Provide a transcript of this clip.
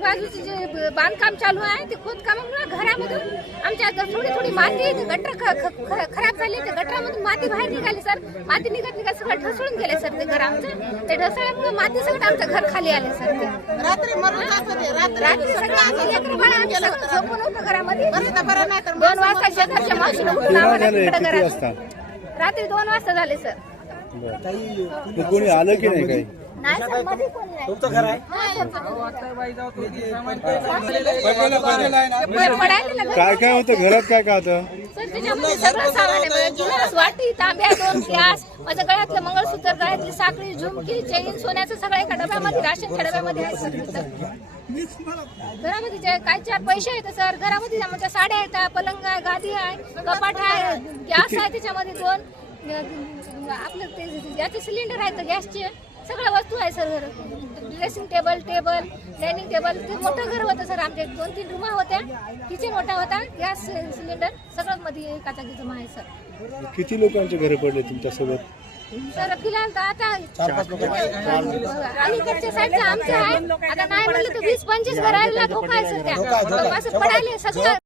बाजूचे जे बांधकाम चालू आहे ते खोदकामामुळे घरामधून आमच्या थोडी माती गटर खराब झाली. ते गटरामधून माती बाहेर निघाली सर. माती निघत सगळं ढसळून गेले सर ते घर आमचं. ते ढसळल्यामुळे माती सगळं आमचं घर खाली आले सर. ते रात्री सगळं लेकरं बाळं आम्ही सगळं झोपून होतो घरामध्ये. 2 वाजता शेजारच्या मावशीनं उठून आम्हाला तिकडे घरात रात्री 2 वाजता झाले सर. कोणी आलं की नाही काही? नाही सर, मध्ये कोणी नाही. तुमचं घर आहे? काय काय होतं घरात? काय काय होतं सर? त्याच्यामध्ये सगळं सामान आहे. गिलास, वाटी, तांब्या, 2 गॅस, माझ्या गळ्यातलं मंगळसूत्र, गळ्यातली साखळी, झुमकी, चेन, सोन्याचं सगळं एका डब्यामध्ये, राशनच्या डब्यामध्ये आहे सर. घरामध्ये जे काय 4 पैसे आहेत सर. घरामध्ये आमच्या साड्या आहेत, पलंग आहे, गादी आहे, कपाट आहे, गॅस आहे, त्याच्यामध्ये 2 आपलं ते याचे सिलेंडर आहेत, गॅसचे सगळ्या वस्तू आहे sir. Dressing table, dining table. ते मोठं घर होतं सर. आमच्या 2-3 रूमा होत्या. किचन मोठा होता, गॅस सिलेंडर सगळं मध्ये एकाचा जमा आहे सर. किती लोकांचे घरे पडले तुमच्यासोबत? सर फिलहाल तर आता अलीकडच्या साईडचं आमचं आहे. आता नाही म्हणलं तर 20-25 घराला धोका आहे सर. त्या असं पडायला सगळं